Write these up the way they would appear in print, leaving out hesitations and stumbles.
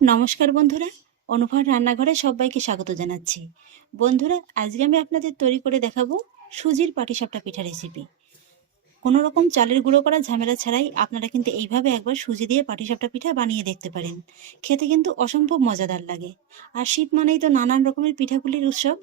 নমস্কার বন্ধুরা, অনুভব রান্নাঘরে সবাইকে স্বাগত জানাচ্ছি। বন্ধুরা, আজকে আমি আপনাদের তৈরি করে দেখাবো সুজির পাটিসাপটা পিঠা রেসিপি। কোনো রকম চালের গুঁড়ো করা ঝামেলা ছাড়াই আপনারা কিন্তু এইভাবে একবার সুজি দিয়ে পাটিসাপটা পিঠা বানিয়ে দেখতে পারেন। খেতে কিন্তু অসম্ভব মজাদার লাগে। আর শীত মানেই তো নানান রকমের পিঠাপুলির উৎসব।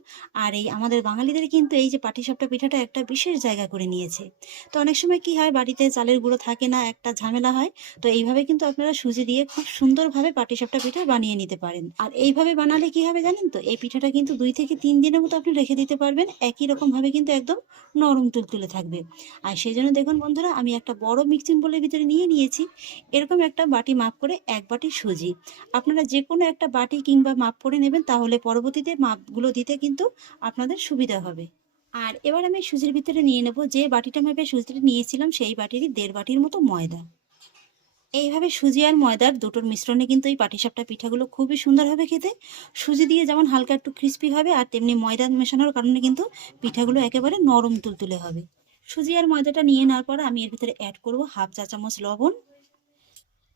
আর এই আমাদের বাঙালিদের কিন্তু এই যে পাটিসাপটা পিঠাটা একটা বিশেষ জায়গা করে নিয়েছে। তো অনেক সময় কি হয়, বাড়িতে চালের গুঁড়ো থাকে না, একটা ঝামেলা হয়। তো এইভাবে কিন্তু আপনারা সুজি দিয়ে খুব সুন্দরভাবে পাটিসাপটা পিঠা বানিয়ে নিতে পারেন। আর এইভাবে বানালে কি হবে জানেন তো, এই পিঠাটা কিন্তু 2 থেকে 3 দিনের মতো আপনি রেখে দিতে পারবেন। একই রকম ভাবে কিন্তু একদম নরম তুলতুলে থাকবে। আর সেই জন্য দেখুন বন্ধুরা, আমি একটা বড় মিক্সিং বোলের ভিতরে নিয়েছি এরকম একটা বাটি মাপ করে 1 বাটি সুজি। আপনারা যে কোনো একটা বাটি কিংবা মাপ করে নেবেন, তাহলে পরবর্তীতে মাপগুলো দিতে কিন্তু আপনাদের সুবিধা হবে। আর এবার আমি সুজির ভিতরে নিয়ে নেব, যে বাটিটা মাপে সুজিটা নিয়েছিলাম সেই বাটিরই 1.5 বাটির মতো ময়দা। এইভাবে সুজি আর ময়দার দুটোর মিশ্রণে কিন্তু এই পাটিসাপটা পিঠাগুলো খুবই সুন্দর হবে খেতে। সুজি দিয়ে যেমন হালকা একটু ক্রিস্পি হবে, আর তেমনি ময়দা মেশানোর কারণে কিন্তু পিঠাগুলো একেবারে নরম তুলতুলে হবে। সুজি আর ময়দাটা নিয়ে নেওয়ার পর আমি এর ভিতরে অ্যাড করব 1/2 চা চামচ লবণ।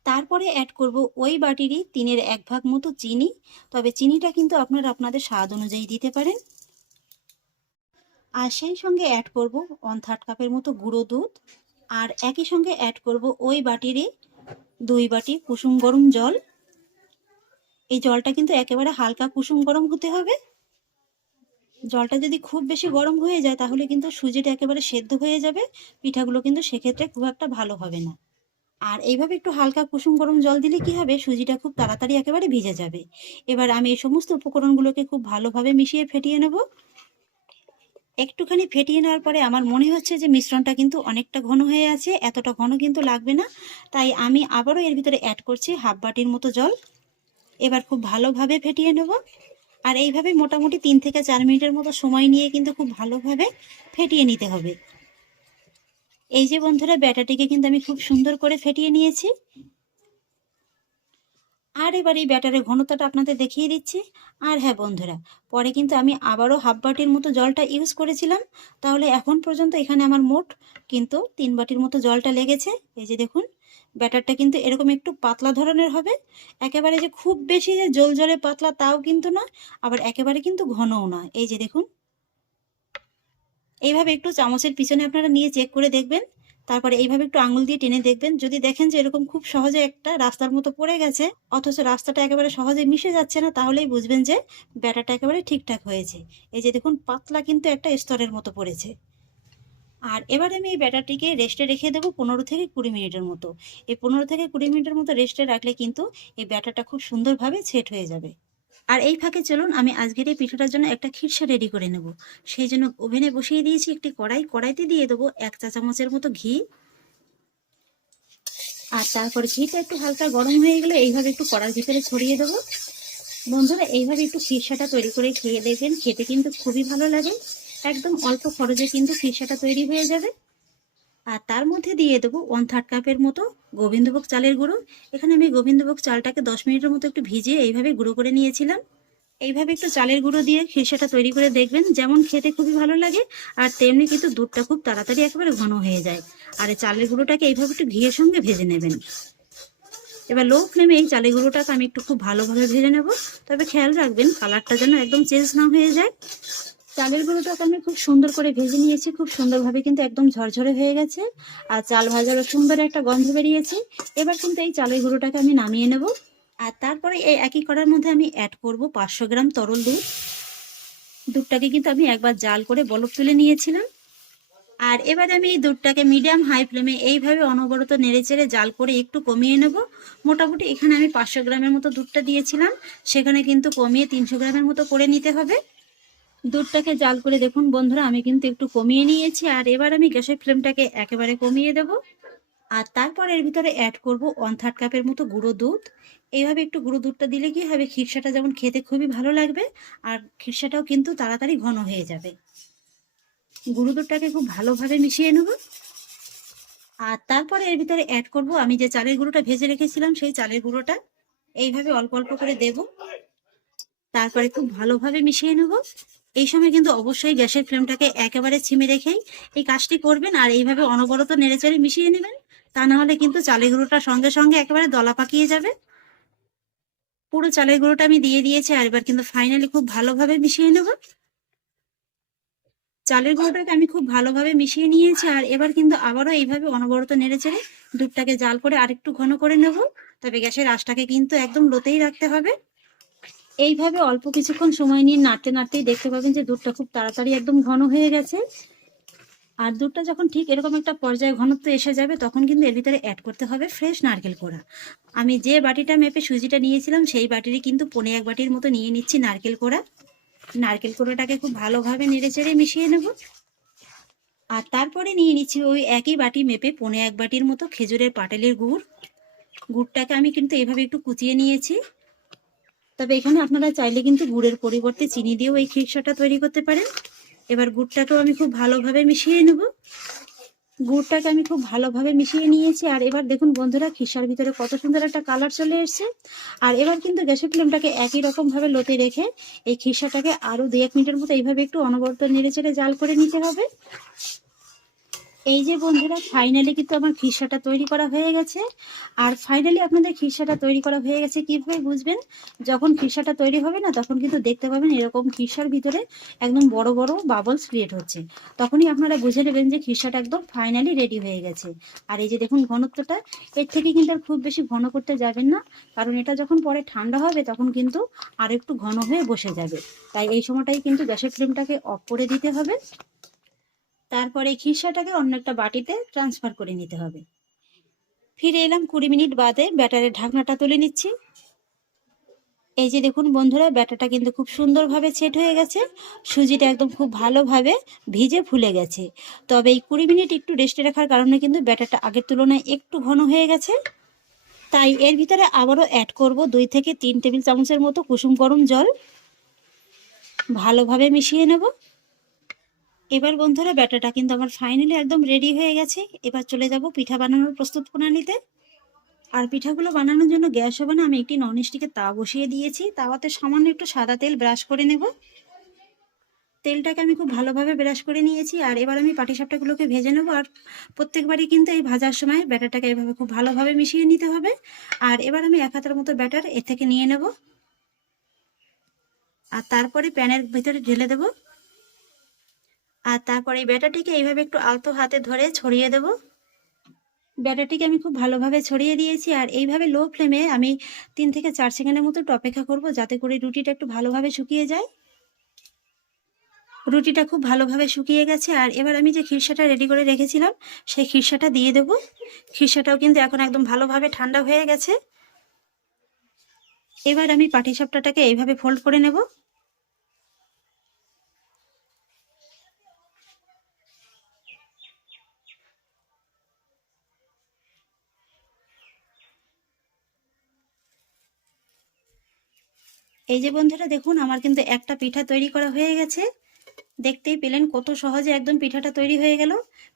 তারপরে অ্যাড করব ওই বাটিরই 1/3 মতো চিনি। তবে চিনিটা কিন্তু আপনারা আপনাদের স্বাদ অনুযায়ী দিতে পারেন। আর সেই সঙ্গে অ্যাড করব 1/3 কাপের মতো গুঁড়ো দুধ। আর একই সঙ্গে অ্যাড করব ওই বাটিরই 2 বাটি কুসুম গরম জল। এই জলটা কিন্তু একেবারে হালকা কুসুম গরম হতে হবে। জলটা যদি খুব বেশি গরম হয়ে যায়, তাহলে কিন্তু সুজিটা একেবারে সেদ্ধ হয়ে যাবে। পিঠাগুলো কিন্তু সেক্ষেত্রে খুব একটা ভালো হবে না। আর এইভাবে একটু হালকা কুসুম গরম জল দিলে কি হবে, সুজিটা খুব তাড়াতাড়ি একেবারে ভিজে যাবে। এবার আমি এই সমস্ত উপকরণগুলোকে খুব ভালোভাবে মিশিয়ে ফেটিয়ে নেব। একটুখানি ফেটিয়ে নেওয়ার পরে আমার মনে হচ্ছে যে মিশ্রণটা কিন্তু অনেকটা ঘন হয়ে আছে, এতটা ঘন কিন্তু লাগবে না। তাই আমি আবারও এর ভিতরে অ্যাড করছি 1/2 বাটির মতো জল। এবার খুব ভালোভাবে ফেটিয়ে নেব। আর এইভাবে মোটামুটি 3 থেকে 4 মিনিটের মতো সময় নিয়ে কিন্তু খুব ভালোভাবে ফেটিয়ে নিতে হবে। এই যে বন্ধুরা, ব্যাটারটিকে কিন্তু আমি খুব সুন্দর করে ফেটিয়ে নিয়েছি। আর এবার এই ব্যাটারের ঘনত্বটা আপনাদের দেখিয়ে দিচ্ছি। আর হ্যাঁ বন্ধুরা, পরে কিন্তু আমি আবারও 1/2 বাটির মতো জলটা ইউজ করেছিলাম। তাহলে এখন পর্যন্ত এখানে আমার মোট কিন্তু 3 বাটির মতো জলটা লেগেছে। এই যে দেখুন, ব্যাটারটা কিন্তু এরকম একটু পাতলা ধরনের হবে। একেবারে যে খুব বেশি যে জলজলে পাতলা তাও কিন্তু না, আবার একেবারে কিন্তু ঘনও না। এই যে দেখুন, এইভাবে একটু চামচের পিছনে আপনারা নিয়ে চেক করে দেখবেন। তারপরে এইভাবে একটু আঙুল দিয়ে টেনে দেখবেন। যদি দেখেন যে এরকম খুব সহজে একটা রাস্তার মতো পড়ে গেছে, অথচ রাস্তাটা একেবারে সহজে মিশে যাচ্ছে না, তাহলেই বুঝবেন যে ব্যাটারটা একেবারে ঠিকঠাক হয়েছে। এই যে দেখুন, পাতলা কিন্তু একটা স্তরের মতো পড়েছে। আর এবার আমি এই ব্যাটারটিকে রেস্টে রেখে দেবো 15 থেকে 20 মিনিটের মতো। এই 15 থেকে 20 মিনিটের মতো রেস্টে রাখলে কিন্তু এই ব্যাটারটা খুব সুন্দরভাবে সেট হয়ে যাবে। আর এই ফাঁকে চলুন আমি আজকের এই পিঠাটার জন্য একটা খিরসা রেডি করে নেব। সেই জন্য ওভেনে বসিয়ে দিয়েছি একটি কড়াই। কড়াইতে দিয়ে দেবো 1 চা চামচের মতো ঘি। আর তারপর ঘিটা একটু হালকা গরম হয়ে গেলে এইভাবে একটু কড়ার ভিতরে ছড়িয়ে দেবো। বন্ধুরা, এইভাবে একটু খিরসাটা তৈরি করে খেয়ে দেখবেন, খেতে কিন্তু খুবই ভালো লাগে। একদম অল্প খরচে কিন্তু খিরসাটা তৈরি হয়ে যাবে। আর তার মধ্যে দিয়ে দেবো 1/3 কাপের মতো গোবিন্দভোগ চালের গুঁড়ো। এখানে আমি গোবিন্দভোগ চালটাকে 10 মিনিটের মতো একটু ভিজিয়ে এইভাবে গুঁড়ো করে নিয়েছিলাম। এইভাবে একটু চালের গুঁড়ো দিয়ে খিরসাটা তৈরি করে দেখবেন, যেমন খেতে খুবই ভালো লাগে, আর তেমনি কিন্তু দুধটা খুব তাড়াতাড়ি একেবারে ঘন হয়ে যায়। আর এই চালের গুঁড়োটাকে এইভাবে একটু ঘিয়ের সঙ্গে ভেজে নেবেন। এবার লো ফ্লেমে এই চালের গুঁড়োটাকে আমি একটু খুব ভালোভাবে ভেজে নেব। তবে খেয়াল রাখবেন কালারটা যেন একদম চেঞ্জ না হয়ে যায়। চালের গুঁড়োটাকে আমি খুব সুন্দর করে ভেজে নিয়েছি, খুব সুন্দরভাবে কিন্তু একদম ঝরঝরে হয়ে গেছে। আর চাল ভাজারও সুন্দর একটা গন্ধ বেরিয়েছে। এবার কিন্তু এই চালের গুঁড়োটাকে আমি নামিয়ে নেব। আর তারপরে এই একই কড়ার মধ্যে আমি অ্যাড করব 500 গ্রাম তরল দুধ। দুধটাকে কিন্তু আমি একবার জাল করে বলক তুলে নিয়েছিলাম। আর এবার আমি এই দুধটাকে মিডিয়াম হাই ফ্লেমে এইভাবে অনবরত নেড়েচেড়ে জাল করে একটু কমিয়ে নেব। মোটামুটি এখানে আমি 500 গ্রামের মতো দুধটা দিয়েছিলাম, সেখানে কিন্তু কমিয়ে 300 গ্রামের মতো করে নিতে হবে। দুধটাকে জাল করে দেখুন বন্ধুরা, আমি কিন্তু একটু কমিয়ে নিয়েছি। আর এবার আমি গ্যাসের ফ্লেমটাকে একেবারে কমিয়ে দেব। আর তারপর এর ভিতরে অ্যাড করব 1/3 কাপের মতো গুঁড়ো দুধ। এইভাবে একটু গুঁড়ো দুধটা দিলে কি হবে, খিরসাটা যেমন খেতে খুবই ভালো লাগবে, আর খিরসাটাও কিন্তু তাড়াতাড়ি ঘন হয়ে যাবে। গুঁড়ো দুধটাকে খুব ভালোভাবে মিশিয়ে নেব। আর তারপরে এর ভিতরে অ্যাড করব আমি যে চালের গুঁড়োটা ভেজে রেখেছিলাম, সেই চালের গুঁড়োটা এইভাবে অল্প অল্প করে দেব। তারপরে খুব ভালোভাবে মিশিয়ে নেব। এই সময় কিন্তু অবশ্যই গ্যাসের ফ্লেমটাকে একেবারে ছিমে রেখেই এই কাজটি করবেন। আর এইভাবে অনবরত নেড়েচেড়ে মিশিয়ে নেবেন। তা না হলে কিন্তু চালের গুঁড়োটা সঙ্গে সঙ্গে একেবারে দলা পাকিয়ে যাবে। পুরো চালের গুঁড়োটা আমি দিয়ে দিয়েছি, আর এবার কিন্তু ফাইনালি খুব ভালোভাবে মিশিয়ে নেব। চালের গুঁড়োটাকে আমি খুব ভালোভাবে মিশিয়ে নিয়েছি, আর এবার কিন্তু আবারও এইভাবে অনবরত নেড়ে চেড়ে দুধটাকে জাল করে আরেকটু ঘন করে নেব। তবে গ্যাসের আঁচটাকে কিন্তু একদম লোতেই রাখতে হবে। এইভাবে অল্প কিছুক্ষণ সময় নিয়ে নাড়তে নাড়তেই দেখতে পাবেন যে দুধটা খুব তাড়াতাড়ি একদম ঘন হয়ে গেছে। আর দুধটা যখন ঠিক এরকম একটা পর্যায়ে ঘনত্ব এসে যাবে, তখন কিন্তু এর ভিতরে অ্যাড করতে হবে ফ্রেশ নারকেল কোড়া। আমি যে বাটিটা মেপে সুজিটা নিয়েছিলাম সেই বাটিরই কিন্তু 1.25 বাটির মতো নিয়ে নিচ্ছি নারকেল কোড়া। নারকেল কোড়াটাকে খুব ভালোভাবে নেড়ে চেড়ে মিশিয়ে নেব। আর তারপরে নিয়ে নিচ্ছি ওই একই বাটি মেপে 1.25 বাটির মতো খেজুরের পাটালির গুড়। গুড়টাকে আমি কিন্তু এইভাবে একটু কুচিয়ে নিয়েছি। তবে এখানে আপনারা চাইলে কিন্তু গুড়ের পরিবর্তে চিনি দিয়েও এই খিরসাটা তৈরি করতে পারেন। এবার গুড়টাকেও আমি খুব ভালোভাবে মিশিয়ে নেব। গুড়টাকে আমি খুব ভালোভাবে মিশিয়ে নিয়েছি, আর এবার দেখুন বন্ধুরা খিরসার ভিতরে কত সুন্দর একটা কালার চলে এসেছে। আর এবার কিন্তু গ্যাসের ফ্লেমটাকে একই রকম ভাবে লোতে রেখে এই খিরসাটাকে আরো 2-1 মিনিটের মতো এইভাবে একটু অনবরত নেড়ে চেড়ে জাল করে নিতে হবে। এই যে বন্ধুরা ফাইনালি কিন্তু আমার খিরসাটা তৈরি করা হয়ে গেছে। আর ফাইনালি আপনাদের খিরসাটা তৈরি করা হয়ে গেছে কিভাবে বুঝবেন? যখন খিরসাটা তৈরি হবে না, তখন কিন্তু দেখতে পাবেন এরকম খিরসার ভিতরে একদম বড় বড় বাবলস ক্রিয়েট হচ্ছে। তখনই আপনারা বুঝে নেবেন যে খিরসাটা একদম ফাইনালি রেডি হয়ে গেছে। আর এই যে দেখুন ঘনত্বটা, এর থেকে কিন্তু আর খুব বেশি ঘন করতে যাবেন না, কারণ এটা যখন পরে ঠান্ডা হবে তখন কিন্তু আর একটু ঘন হয়ে বসে যাবে। তাই এই সময়টাই কিন্তু গ্যাসের ফ্লেমটাকে অফ করে দিতে হবে। তারপরে খিরসাটাকে অন্য একটা বাটিতে ট্রান্সফার করে নিতে হবে। ফিরে এলাম 20 মিনিট বাদে। ব্যাটারের ঢাকনাটা তুলে নিচ্ছি। এই যে দেখুন বন্ধুরা ব্যাটারটা কিন্তু খুব সুন্দরভাবে সেট হয়ে গেছে। সুজিটা একদম খুব ভালোভাবে ভিজে ফুলে গেছে। তবে এই 20 মিনিট একটু রেস্টে রাখার কারণে কিন্তু ব্যাটারটা আগের তুলনায় একটু ঘন হয়ে গেছে। তাই এর ভিতরে আবারও অ্যাড করব 2 থেকে 3 টেবিল চামচের মতো কুসুম গরম জল। ভালোভাবে মিশিয়ে নেব। এবার বন্ধুরা ব্যাটারটা কিন্তু আমার ফাইনালি একদম রেডি হয়ে গেছে। এবার চলে যাব পিঠা বানানোর প্রস্তুত প্রণালীতে। আর পিঠাগুলো বানানোর জন্য গ্যাস ওভেনে আমি একটি ননস্টিকের তাওয়া বসিয়ে দিয়েছি। তাওয়াতে সামান্য একটু সাদা তেল ব্রাশ করে নেব। তেলটাকে আমি খুব ভালোভাবে ব্রাশ করে নিয়েছি। আর এবার আমি পাটিসাপটাগুলোকে ভেজে নেব। আর প্রত্যেকবারই কিন্তু এই ভাজার সময় ব্যাটারটাকে এভাবে খুব ভালোভাবে মিশিয়ে নিতে হবে। আর এবার আমি 1 হাতের মতো ব্যাটার এর থেকে নিয়ে নেব, আর তারপরে প্যানের ভিতরে ঢেলে দেব। আর তারপরে এই ব্যাটারটিকে এইভাবে একটু আলতো হাতে ধরে ছড়িয়ে দেব। ব্যাটারটিকে আমি খুব ভালোভাবে ছড়িয়ে দিয়েছি। আর এইভাবে লো ফ্লেমে আমি 3 থেকে 4 সেকেন্ডের মতো অপেক্ষা করব, যাতে করে রুটিটা একটু ভালোভাবে শুকিয়ে যায়। রুটিটা খুব ভালোভাবে শুকিয়ে গেছে। আর এবার আমি যে খিরসাটা রেডি করে রেখেছিলাম সেই খিরসাটা দিয়ে দেব। খিরসাটাও কিন্তু এখন একদম ভালোভাবে ঠান্ডা হয়ে গেছে। এবার আমি পাটিসাপটাটাকে এইভাবে ফোল্ড করে নেব। এই যে বন্ধুরা দেখুন আমার কিন্তু একটা পিঠা তৈরি করা হয়ে গেছে। দেখতেই পেলেন কত সহজে একদম পিঠাটা তৈরি হয়ে গেল।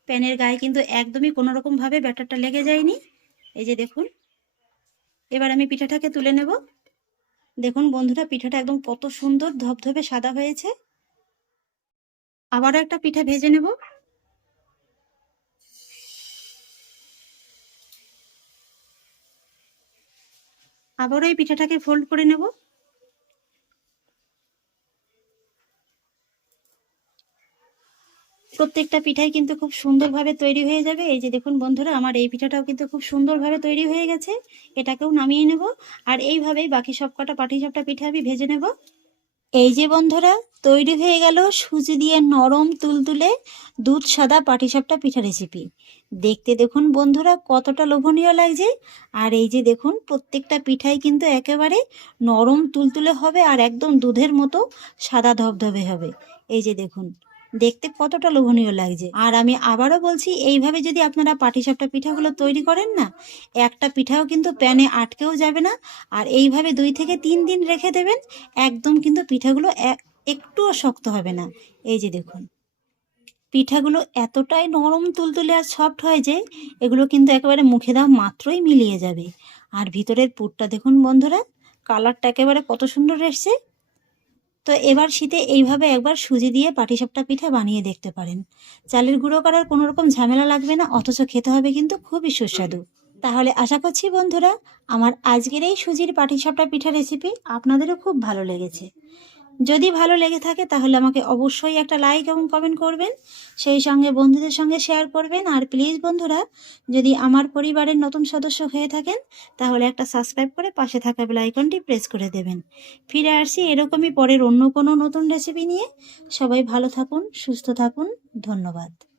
প্যানের গায়ে কিন্তু একদমই কোনো রকম ভাবে ব্যাটারটা লেগে যায়নি। এই যে দেখুন। এবার আমি পিঠাটাকে তুলে নেব। দেখুন বন্ধুরা পিঠাটা একদম কত সুন্দর ধবধবে সাদা হয়েছে। আবারও একটা পিঠা ভেজে নেব। আবারও এই পিঠাটাকে ফোল্ড করে নেব। প্রত্যেকটা পিঠাই কিন্তু খুব সুন্দরভাবে তৈরি হয়ে যাবে। এই যে দেখুন বন্ধুরা আমার এই পিঠাটাও কিন্তু খুব সুন্দরভাবে তৈরি হয়ে গেছে। এটাকেও নামিয়ে নেব। আর এইভাবেই বাকি সবকটা পাটিসাপটা পিঠা আমি ভেজে নেব। এই যে বন্ধুরা তৈরি হয়ে গেল সুজি দিয়ে নরম তুলতুলে দুধ সাদা পাটিসাপটা পিঠা রেসিপি। দেখতে দেখুন বন্ধুরা কতটা লোভনীয় লাগছে। আর এই যে দেখুন প্রত্যেকটা পিঠাই কিন্তু একেবারে নরম তুলতুলে হবে, আর একদম দুধের মতো সাদা ধবধবে হবে। এই যে দেখুন দেখতে কতটা লোভনীয় লাগছে। আর আমি আবারও বলছি, এইভাবে যদি আপনারা পাটিসাপটা পিঠাগুলো তৈরি করেন না, একটা পিঠাও কিন্তু প্যানে আটকেও যাবে না। আর এইভাবে 2 থেকে 3 দিন রেখে দেবেন, একদম কিন্তু পিঠাগুলো একটুও শক্ত হবে না। এই যে দেখুন পিঠাগুলো এতটাই নরম তুলতুলে আর সফট হয় যে এগুলো কিন্তু একেবারে মুখে দেওয়া মাত্রই মিলিয়ে যাবে। আর ভিতরের পুরটা দেখুন বন্ধুরা, কালারটা একেবারে কত সুন্দর এসছে। তো এবার শীতে এইভাবে একবার সুজি দিয়ে পাটিসাপটা পিঠা বানিয়ে দেখতে পারেন। চালের গুঁড়ো করার কোনো রকম ঝামেলা লাগবে না, অথচ খেতে হবে কিন্তু খুবই সুস্বাদু। তাহলে আশা করছি বন্ধুরা আমার আজকের এই সুজির পাটিসাপটা পিঠা রেসিপি আপনাদেরও খুব ভালো লেগেছে। যদি ভালো লেগে থাকে তাহলে আমাকে অবশ্যই একটা লাইক এবং কমেন্ট করবেন, সেই সঙ্গে বন্ধুদের সঙ্গে শেয়ার করবেন। আর প্লিজ বন্ধুরা, যদি আমার পরিবারের নতুন সদস্য হয়ে থাকেন তাহলে একটা সাবস্ক্রাইব করে পাশে থাকা বেল আইকনটি প্রেস করে দেবেন। ফিরে আসছি এরকমই পরের অন্য কোনো নতুন রেসিপি নিয়ে। সবাই ভালো থাকুন, সুস্থ থাকুন, ধন্যবাদ।